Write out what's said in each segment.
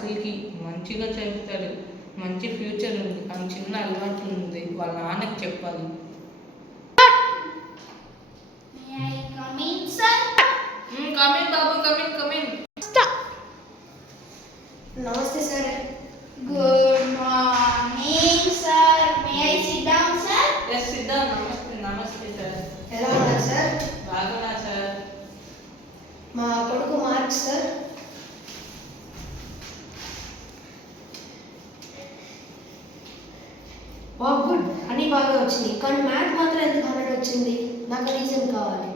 అసలుకి మంచిగా చదువుతాడు, మంచి ఫ్యూచర్ ఉంది, కానీ చిన్న అలవాటు ఉంది, వాళ్ళ నాన్నకి చెప్పాలి. కమిన్ బాబు, కమిన్ కమిన్. నమస్తే sir. Good morning sir. May I sit down sir? Yes sit down. నమస్తే నమస్తే సార్. ఎలా ఉన్నారు సార్? బాగున్నా సార్. మా కొడుకు మార్క్స్ సార్. గుడ్, అన్నీ బాగా వచ్చినాయి, కానీ మ్యాథ్ మాత్రం ఎందుకు 100 వచ్చింది? నాకు రీజన్ కావాలి.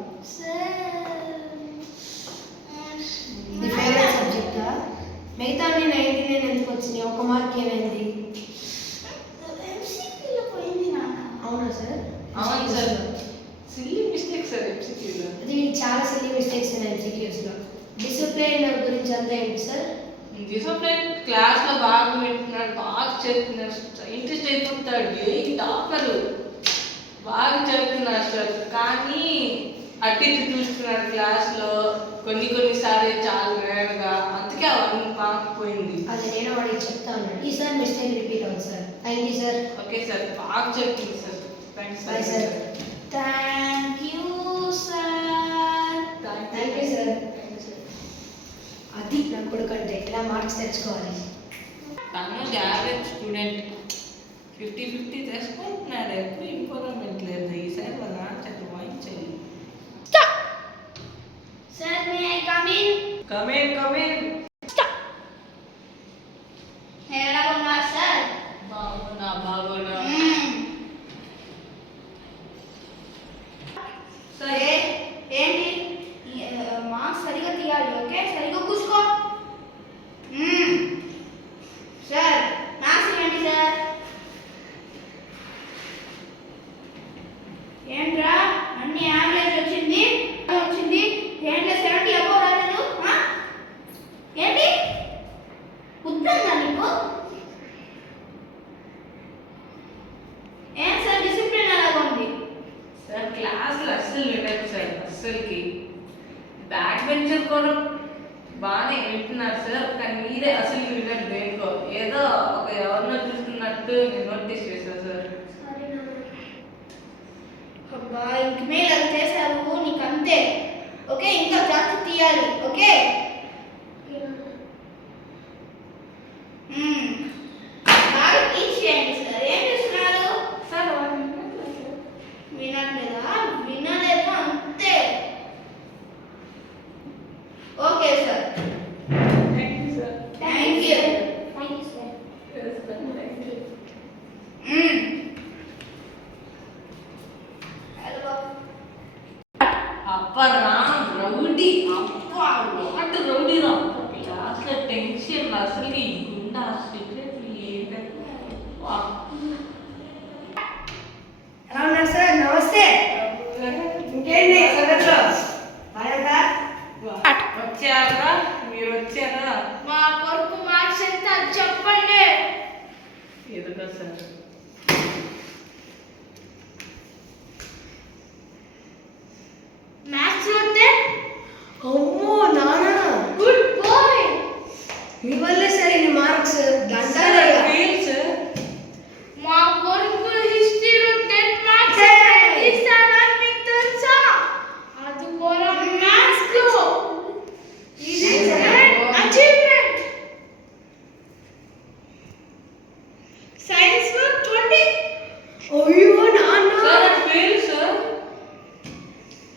నీ ఫేవరెట్ సబ్జెక్టా? మిగతా 99 ఎందుకు వచ్చినాయి? ఒక మార్క్ ఏమైంది? అవునా సార్? అవును సార్. సిల్లీ మిస్టేక్ సార్ ఎంసీక్యూలో. అది చాలా సిల్లీ మిస్టేక్స్ ఉన్నాయి ఎంసీక్యూస్లో. డిసిప్లైన్ గురించి అంతా ఏంటి సార్? డిసిప్లైన్ క్లాస్లో బాగా వింటున్నాడు, బాగా చదువుతున్నాడు, సైంటిస్ట్ అయిపోతాడు, టాపర్, బాగా చదువుతున్నాడు సార్. కానీ అటు ఇటు చూస్తున్నాడు క్లాస్లో, కొన్నిసార్లు చాలా వేగంగా, అందుకే అవన్నీ పాకపోయింది. అది నేను వాడికి చెప్తాను. ఈసారి మిస్టేక్ రిపీట్ అవుతుంది sir. Thank you sir. Okay sir, బాగా చెప్తుంది sir. Thanks bye sir. Thank you sir. Thank you sir. అది నా కొడుకు అంటే ఇలా మార్క్స్ తెచ్చుకోవాలి. తను యావరేజ్ స్టూడెంట్, 50-50 తెచ్చుకుంటున్నాడు, ఎప్పుడు ఇంప్రూవ్మెంట్ లేదు. ఈసారి వాళ్ళ నాన్న వాయించాలి. Sir may I come in? Come in come in. ఎలా ఉన్నారు సార్? బాగున్నా బాగున్నా. సరే ఏంటి మార్క్స్ సరిగా తీయాలి. ఓకే, సరిగా కూర్చో. సార్ మార్క్స్ ఇవ్వండి సార్. ఏంట్రా అన్ని యావరేజ్ వచ్చింది ఏంటి 70 అబౌవ్ రాలేదు? ఏంటి ఉద్దంగా నీకు? ఏం సార్ డిసిప్లిన్ ఎలాగా ఉంది? సార్ క్లాస్లో అస్సలు వినదు సార్, అస్సలకి. బ్యాక్ బెంచర్ కూడా బాగానే వింటున్నారు సార్, కానీ మీరే అసలు వినరు దేనికో. ఏదో ఒక ఎవరినో చూస్తున్నట్టు నేను నోటీస్ చేశాను సార్. అబ్బా ఇంక మేలు అది చేసావు, నీకు అంతే. ఓకే, ఇంకా జాగ్రత్త తీయాలి. ఓకే బాగా టీచ్ చేయండి సార్. ఏం చేస్తున్నారు సార్ వాళ్ళు వినట్లేదు సార్. వినట్లేదా? వినలేదు అంతే. Okay sir. Thank you sir. Thank you. Yes, sir. Thank you. Hello అప్ప రామ్ రౌడీ, అప్ప వాట్ రౌడీ రా. క్లాస్లో టెన్షన్ అసలు, ఈ గుండా సీక్రెట్లు ఏంటంటే. ఎలా ఉన్నారు సార్? నమస్తే. ఇంకేంటి సంగతిలో? బాగా వచ్చారా మీరు? వచ్చారా? మా కొడుకు మార్క్స్ ఎంత చెప్పండి. ఎదుగా సార్. మ్యాథ్స్ వస్తే అమ్మో నాన్న, గుడ్ బాయ్. మీ వల్లే సార్ ఇన్ని మార్క్స్. దండాలయ్యా. Fail sir. మా కొడుకు హిస్టరీలో 10 మార్క్స్ తీసాడని మీకు తెలుసా? అది కూడా మ్యాథ్స్ లో. ఇది అచీవ్మెంట్. సైన్స్ లో 20. అయ్యో నాన్న. Sir fail sir.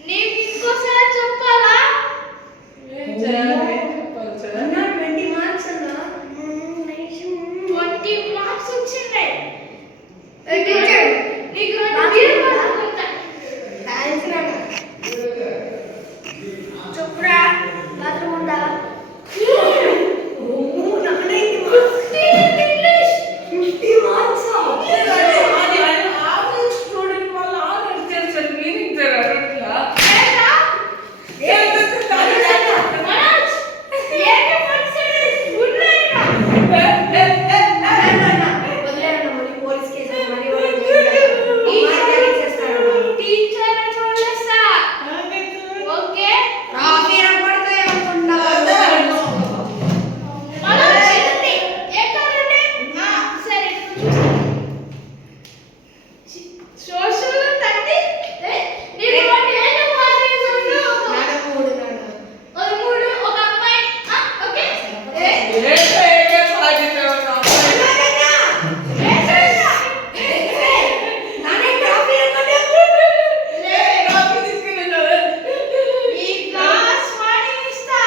నీకు ఇంకోసారి చెప్పాలా? ఏం సార్? ఏం చెప్పాలి సార్? అన్నా 20 మార్క్స్ అన్నా. ఈ క్లాస్ వార్నింగ్ ఇస్తా.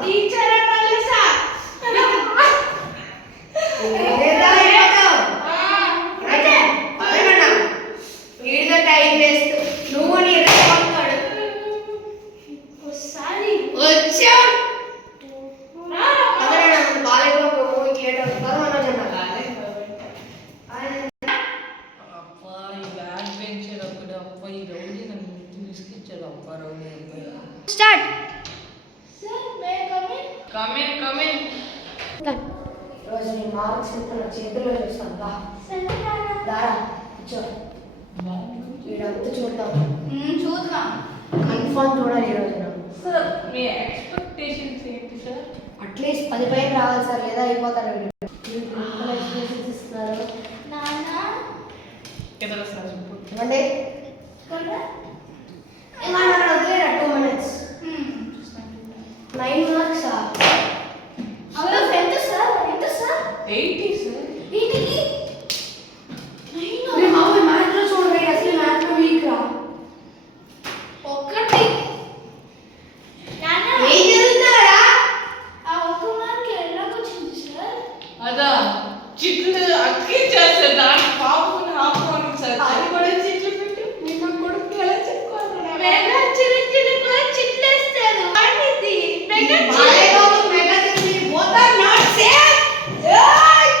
టీచర్ అని వదిలేసా. టైం వేస్ట్ నువ్వు నీ రేపడతాడు ఒకసారి వచ్చా బాగా మూవీకి లేట్ అవుతుంది కదా మనోజన్న start sir may come in. రోజు నీ మార్క్స్ చేతుల్లో చూస్తాను రా దారా కూర్చో వీడంతా చూద్దాం చూద్దాం. కన్ఫర్మ్ చూడాలి ఈ రోజున సార్ మీ ఎక్స్పెక్టేషన్స్ ఏంటి సార్? అట్లీస్ట్ 10 పైన రావాలి సార్ లేదా అయిపోతారు వీడు ఎక్స్ప్రెషన్స్ ఇస్తున్నారు నాన్న ఎదురు సార్ ఏమండి కదా ఏమన్నా అక్కడ వదిలేరా 2 minutes 9 మార్క్స్ అవును ఎంత సార్ 80 సార్. ఏంటిది మీరు మామూలు మ్యాథ్లో చూడండి అసలు మ్యాథ్లో వీక్ రా ఒక్కటి నాన్న ఏం జరుగుతారా ఆ ఒక్క మార్క్ ఎలాగొచ్చింది సార్? అదా చిట్లు అక్కించేస్తారు దాని పాపం హాఫ్ మార్నింగ్ సార్. అది కూడా చిట్లు పెట్టి నిన్న కొడుకు ఎలా చెప్పుకోవాలి? మెగా చిరుచిలు కూడా చిట్లేస్తాడు. వాడిది మెగా బాలేబాబు మెగా తిని బోత్ ఆర్ నాట్ సేమ్ ఏయ్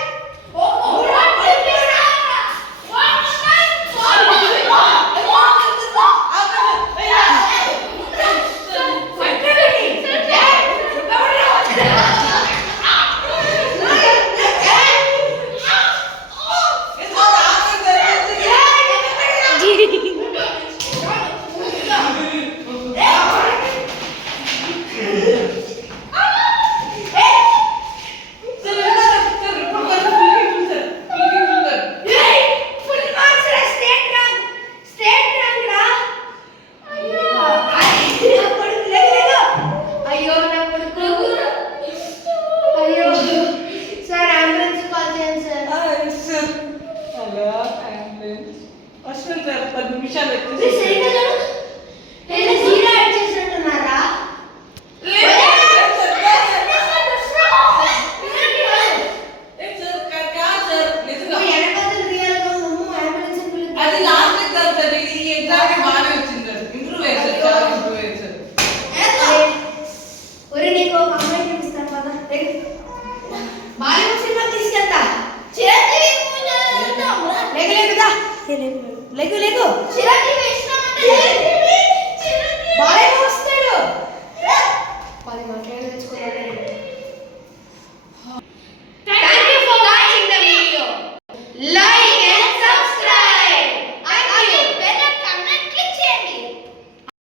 లేగు చిరంజీవి ఇష్టం అంటే బాలేబాబు